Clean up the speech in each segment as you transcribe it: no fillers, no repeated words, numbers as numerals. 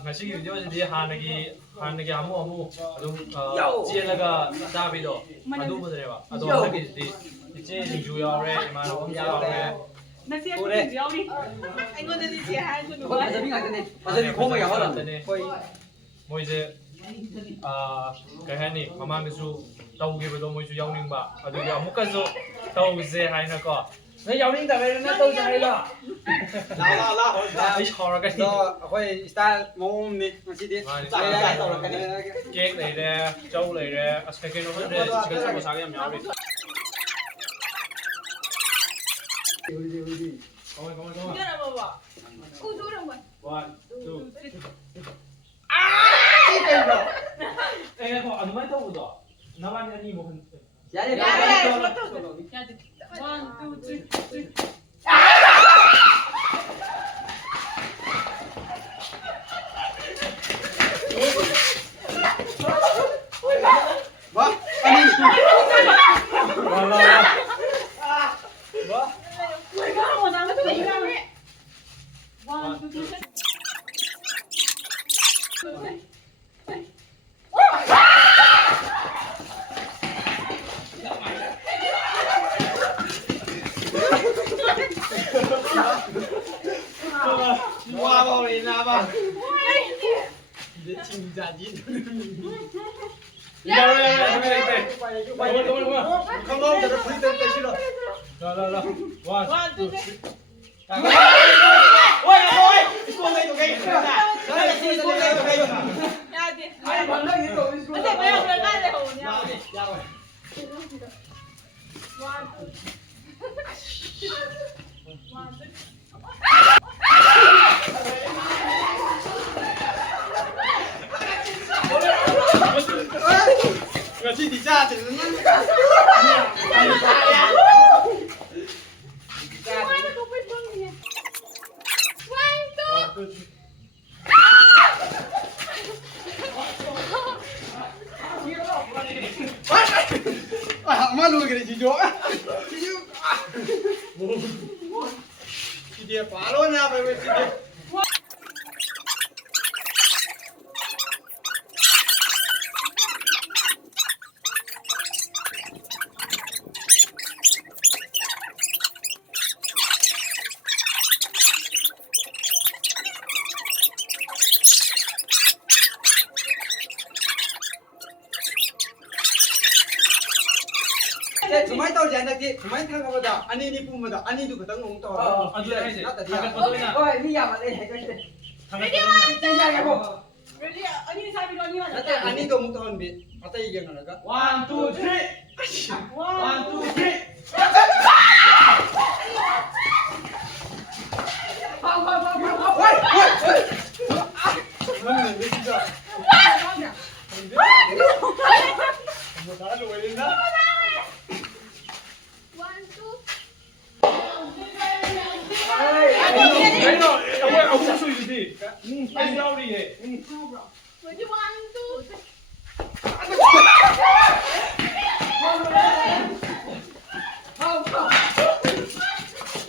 ngasi기 videoꯁꯤꯗꯤ 하나기 아무 ꯑꯗꯨꯝ ꯆꯦꯜꯂꯒ ꯆꯥꯕꯤꯗꯣ ꯑꯗꯨꯕꯨꯗꯅꯦꯕ ꯑꯗꯣ ꯍꯟꯗꯛꯀꯤꯁꯤꯗꯤ 이제주 야오래 이만원 야오래 나 쟤 야오리 아이고는 쟤 하고 누가 맞아비 같네. 맞아비 고마 야오라. 모이제 ꯀꯩ ꯍꯥꯏꯅꯤ ꯃꯃꯥꯡꯗꯁꯨ ꯇꯧꯈꯤꯕꯗꯣ ꯃꯣꯏꯁꯨ ꯌꯥꯎꯅꯤꯡꯕ ꯑꯗꯨꯒꯤ ꯑꯃꯨꯛꯀꯁꯨ ꯇꯧꯁꯦ ꯍꯥꯏꯅꯀꯣ ꯅꯪ ꯌꯥꯎꯅꯤꯡꯗꯕꯩꯔ ꯇꯧꯁꯦ ꯍꯥꯏꯔꯣ ꯂꯥꯛꯑꯣ ꯑꯩ ꯁꯥꯎꯔꯒꯅꯤ ꯑꯩꯈꯣꯏ ꯁ꯭ꯇꯥꯏꯜ ꯃꯑꯣꯡꯅꯤ ꯉꯁꯤꯗꯤ ꯇꯧꯔꯛꯀꯅꯤ ꯀꯦꯛ ꯂꯩꯔꯦ ꯆꯧ ꯂꯩꯔꯦ ꯑꯁ ꯀꯩ ꯀꯩꯅꯣ ꯈꯪꯗ꯭ꯔꯦ ꯆꯤꯀꯟ ꯁꯃꯣꯁꯥꯒ ꯌꯥꯝ ꯌꯥꯎꯔꯤ Come on. One, two, three. ꯑꯗꯨꯃꯥꯏꯅ ꯇꯧꯕꯗꯣ ꯅꯕꯥꯅꯤ ꯑꯅꯤꯃꯨꯛ 야래. One, two, three. 뭐? 아니. One, two, three. 와 버리 나봐. 이제 진짜지. 컴온 저를 부리던 때 싫어. 라라라. One, two, three. 아니 반장이 또 어디 있어? 근데 왜 오늘 나 오냐? 야. 야, 진짜 되는 거야? malu kira jijo. Dia palo nya apa wes dia. 그만 떠오지 않는데 그만 타가보다 아니 뿜보다 아니도 그딴 거 떠. 아주 해야지. 나다 타겟보다 니야 맞네. Ready? 아니 사비 아니야. 나다 아니도 못 떠는데 맞다 얘기하는 거가. One, two, three. One, two, three. 왜 진짜? 뭐 나를 왜 이러나? Ôi, ông sao suy gì? Anh đâu đi vậy? Ready? One, two, three.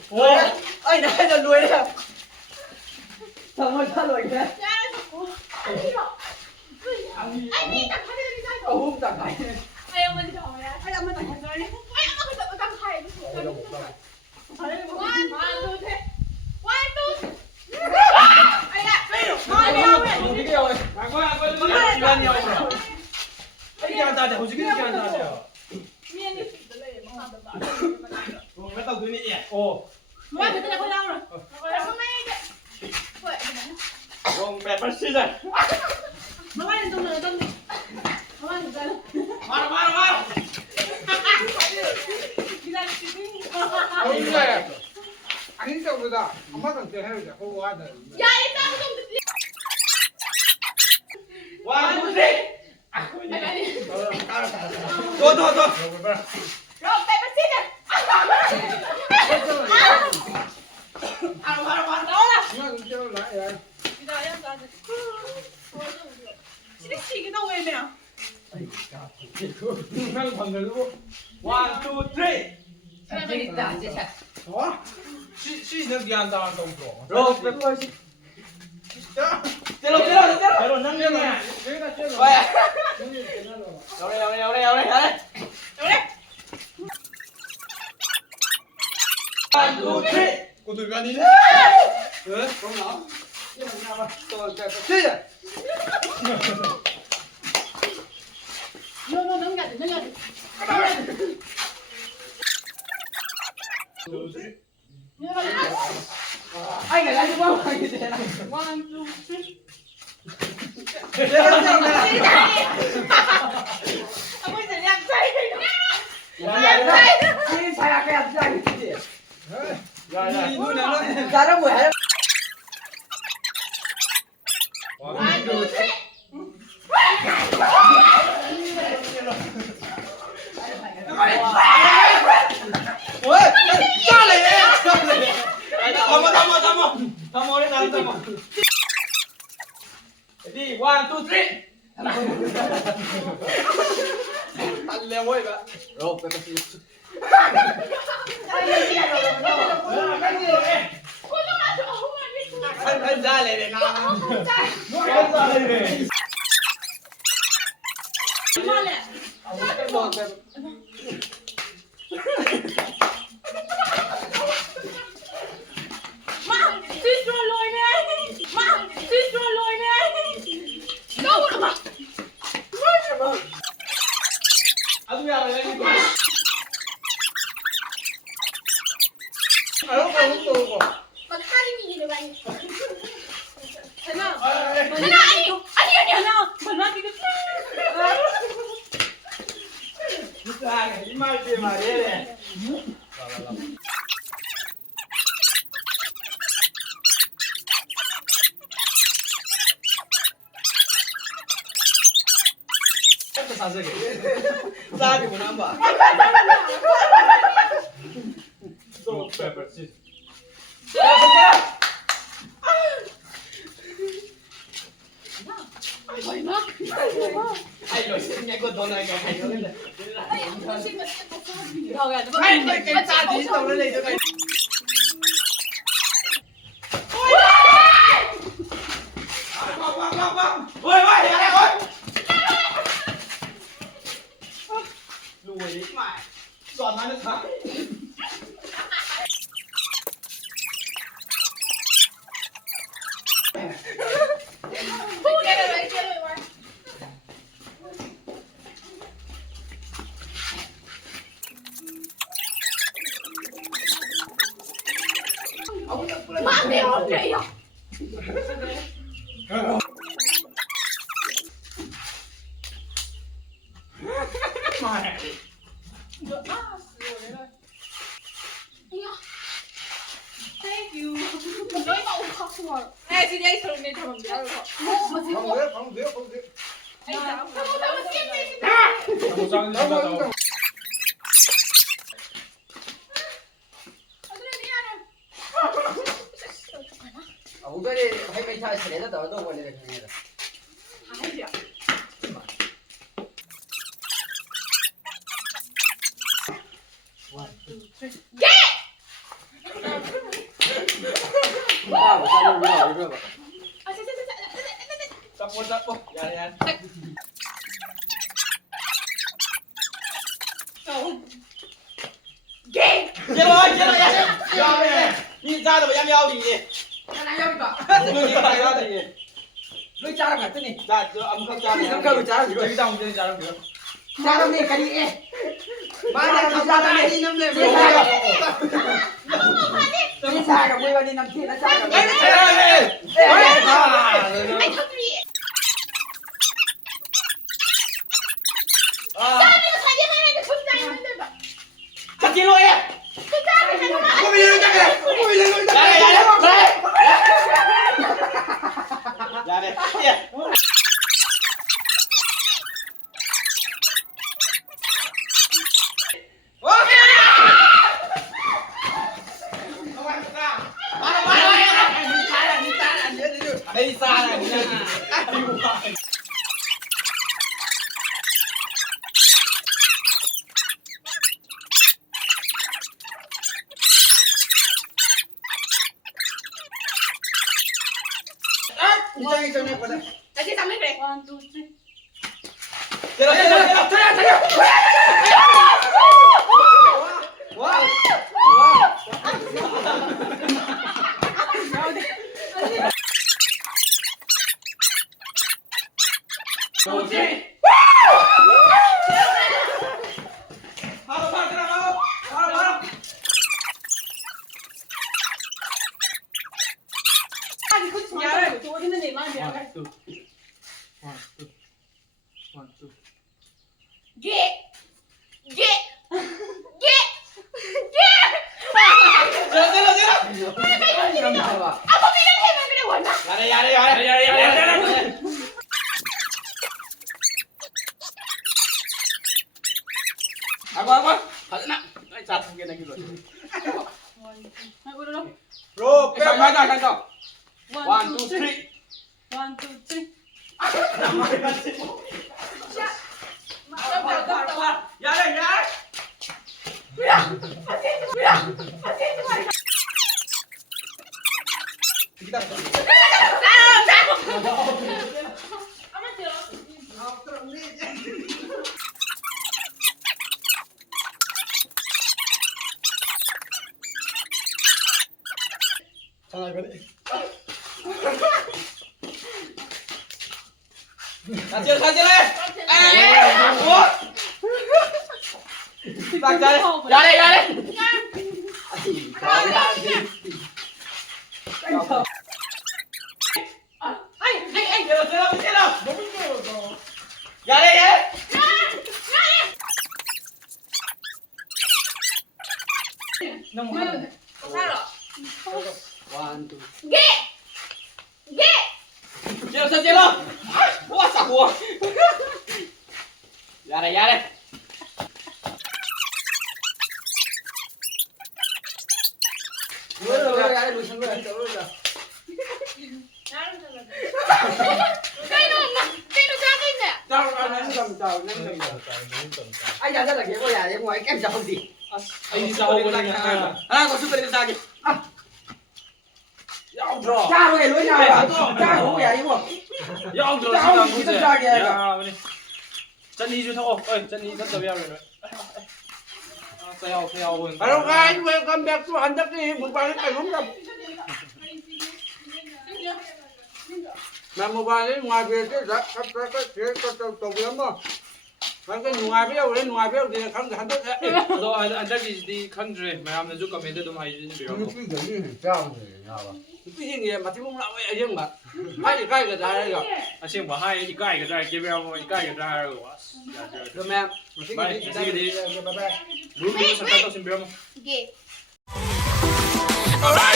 Ủa? Ơi nãy giờ đuổi đấy. Thằng ơi sao đuổi thế? 아니 나 가리는 사이즈. Không chẳng phải. 아이 엄마 진짜 뭐야? 아이 엄마 나 가져래. 아이 엄마 그때 나 가야 돼. One, two, three. One, two. 아야. Cái kêu này. Ăn nhau rồi. Cái ăn ta thì hồi cái ăn ta thì. 미안해. 뭐 한다. Mấy tàu cứ nhẹ nhẹ. Ồ. 뭐야 그때 나 걸려. 엄마 이제. 뭐야? Con mẹ bắt xí rồi. 엄마는 좀 넣었던데. 엄마는 있잖아. 말아. 기다리지. 아닌데. 아닌데 보다 엄마랑 때 해야지. 그거 와야 돼. 야 일단 좀 듣지. One, two, three. 아니. 더. 그럼 빼빼 시작. 나와라. 이만 좀 야. 기다려 나한테. 시리시 이게 너무 애매야. Mang phần người luôn. One, two, three. 재밌다. 진짜. 어? Xí được ăn ta không có. 로, 빼빼. Pero nâng lên nè. Vậy à? Vào đây. One, two, three. Cô tụi bạn đi lên. Không nó. Tôi cái gì à? No, nâng gạt. Anh phải làm cho bao anh thế này. One, two, three. Ông ấy sẽ làm say. Đi sai là cái gì anh gì? Rồi. Nuôi nó lên. Ra đó mười. One, two, three. Ôi, ra lại em. Thăm đi thăm. Đi, one, two, three. Anh leo ơi bạn. Rồi, phải cái gì? Anh ra lại để nào? Anh ra lại để. Anh ra lại đi. Không tôi. Còn hai cái gì nữa anh? Thế nào? Thế nào anh nào? Mình nói cái Ra cái mai tiền mà đi này. Ra thì một năm bảo. Salt, pepper, seasoning. Anh nói xin nghe con này cái hay hơn này. Cái cha tí đâu nó lên cho cái. Vâng. Ôi, ôi. Lùi mày. Giòn nó thắng. Má mẹ ổn chị à? Mày. Thank you. Nói mau khóc rồi. Ê, chị đây thường nên thầm béo rồi. Không biết. Anh sao? Tao mà tiếp đi. 우별이 할머니 차 지내다 너도 걸리게 되네. 아이야. 아, 자리 올려 봐. Tapos. Yan. Ghê. Chết rồi. Giao đi. Nhìn ra rồi em giao gì nhỉ? 하나 여기 봐. Ngươi phải ra gì nhỉ? 너 짜라 갔더니 Dạ, âm không ra. không 짜라 이거. Chỉ đồng trên ra đâu được. 짜라네 가리. 마나 짜라네 이 남네. 이사가 뭐 이거니 남티나 짜라. Anh thật gì? Sao bây giờ phải đi hai cái không ra không được. Chắc chín lỗi em. Không ra thì không ra. Cô bị lên chắc kìa. Dạ đây. Kìa. Đi xa này. 이장이 전에 보다. 다시 3번 그래. 1, 2, 3. 제로 제로 제로. 와. 오케이. 바로 바로 들어가. 바로 바로. 아니 그치 마. 저 어디 있는데 이만 돼. 게. 제로 제로 제로. 이런 거 봐. 아빠 미련 해면 그래 원나. 야래. 아고. 가자. 자, 두개 내기로. 로 빼. 가자. 1, 2, 3. 1, 2, 3. 야래. 기다려. 아마 들어. 전화 그래. 사진. 딱 잘해. 야래. 아이. 제로. 너무 힘들어. 야래. 너무 살아. 완 투. 게. 제로. 와, 싸고. 야래. 그래 야래 무슨 거야? 떨어져. Ai ra rất là ghét con nhà đấy ngoài em chào không gì. Ay, sa ako lang yan. Ano, gusto pa rin sa akin. Yaw, bro. Cha rồi lối nào à? Cha không nhà đi không? Yaw, bro. Cha không chỉ ra kìa. 야, 그래. chân đi chưa thâu. Ơi, chân đi rất là béo rồi. Sao buồn. Hello guys, welcome back to Anh Đất đi. Một bài cái đúng không? Mà một bài đấy ngoài về cái tàu lắm mà. cái ngoài béo đấy, ngoài béo thì không thể hắn đất đấy. 너 안달기지 컨트리 마음에 좀 가면 좀 하이지 비요. cái gì vậy mà chứ không lão vậy nhưng mà hai cái ra đây rồi. 아 지금 뭐 하이 이 까이 그다 개별 뭐 까이 그다 하고 와. Rồi mẹ, Bye, cái gì đi. bye bye. 루비 잠깐 또 준비하면. 게. Alright.